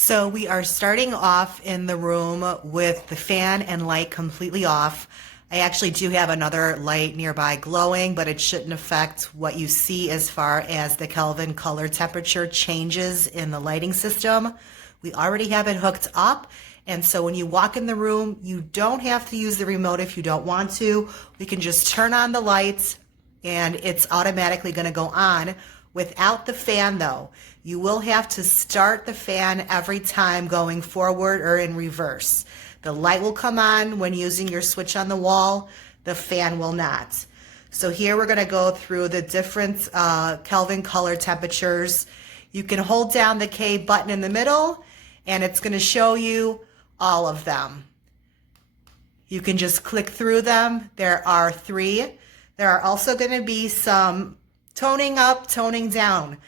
So we are starting off in the room with the fan and light completely off. I actually do have another light nearby glowing, but it shouldn't affect what you see as far as the Kelvin color temperature changes in the lighting system. We already have it hooked up, and so when you walk in the room, you don't have to use the remote if you don't want to. We can just turn on the lights and it's automatically going to go on. Without the fan though, you will have to start the fan every time going forward or in reverse. The light will come on when using your switch on the wall, the fan will not. So here we're going to go through the different Kelvin color temperatures. You can hold down the K button in the middle and it's going to show you all of them. You can just click through them. There are 3. There are also going to be some toning up, toning down.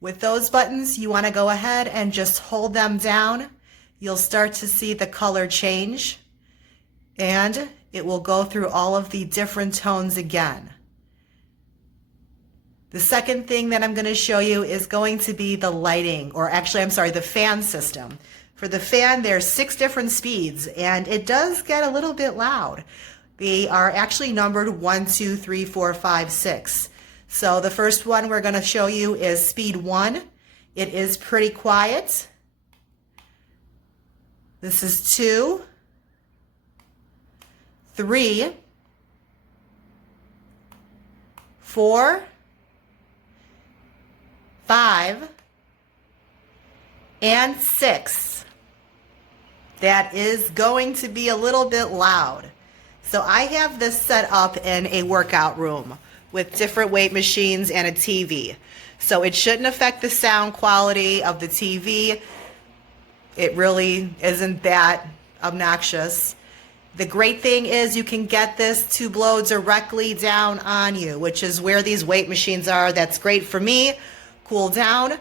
With those buttons, you want to go ahead and just hold them down. You'll start to see the color change and it will go through all of the different tones again. The second thing that I'm going to show you is going to be the lighting, or actually, I'm sorry, the fan system. For the fan, there's 6 different speeds and it does get a little bit loud. They are actually numbered 1, 2, 3, 4, 5, 6. So the first one we're going to show you is speed 1. It is pretty quiet. This is 2, 3, 4, 5, and 6. That is going to be a little bit loud. So I have this set up in a workout room with different weight machines and a TV. So it shouldn't affect the sound quality of the TV. It really isn't that obnoxious. The great thing is you can get this to blow directly down on you, which is where these weight machines are. That's great for me. Cool down.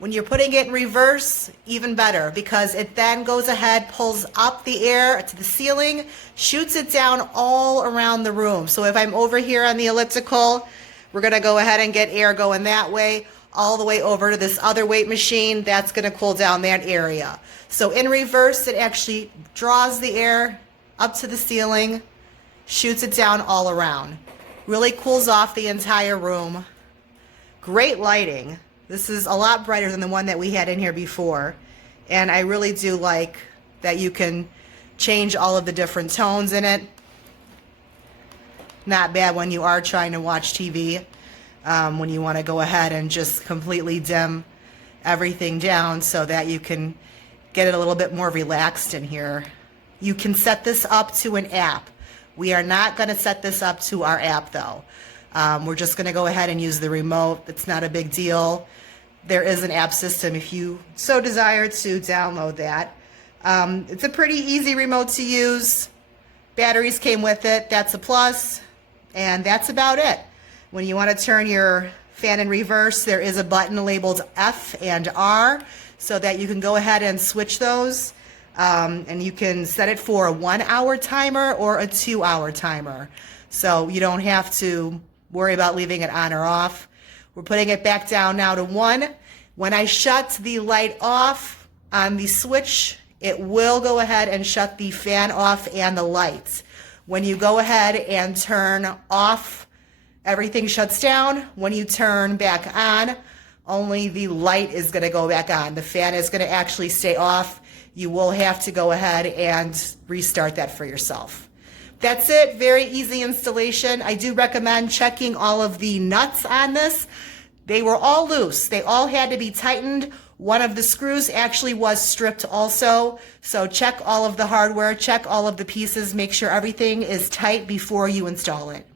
When you're putting it in reverse, even better, because it then goes ahead, pulls up the air to the ceiling, shoots it down all around the room. So if I'm over here on the elliptical, we're going to go ahead and get air going that way, all the way over to this other weight machine. That's going to cool down that area. So in reverse, it actually draws the air up to the ceiling, shoots it down all around. Really cools off the entire room. Great lighting. This is a lot brighter than the one that we had in here before. And I really do like that you can change all of the different tones in it. Not bad when you are trying to watch TV, when you want to go ahead and just completely dim everything down so that you can get it a little bit more relaxed in here. You can set this up to an app. We are not going to set this up to our app though. We're just going to go ahead and use the remote. It's not a big deal. There is an app system if you so desire to download that. It's a pretty easy remote to use. Batteries came with it. That's a plus. And that's about it. When you want to turn your fan in reverse, there is a button labeled F and R so that you can go ahead and switch those. And you can set it for a 1-hour timer or a 2-hour timer. So you don't have to worry about leaving it on or off. We're putting it back down now to 1. When I shut the light off on the switch, it will go ahead and shut the fan off and the lights. When you go ahead and turn off, everything shuts down. When you turn back on, only the light is going to go back on. The fan is going to actually stay off. You will have to go ahead and restart that for yourself. That's it. Very easy installation. I do recommend checking all of the nuts on this. They were all loose. They all had to be tightened. One of the screws actually was stripped also. So check all of the hardware, check all of the pieces, make sure everything is tight before you install it.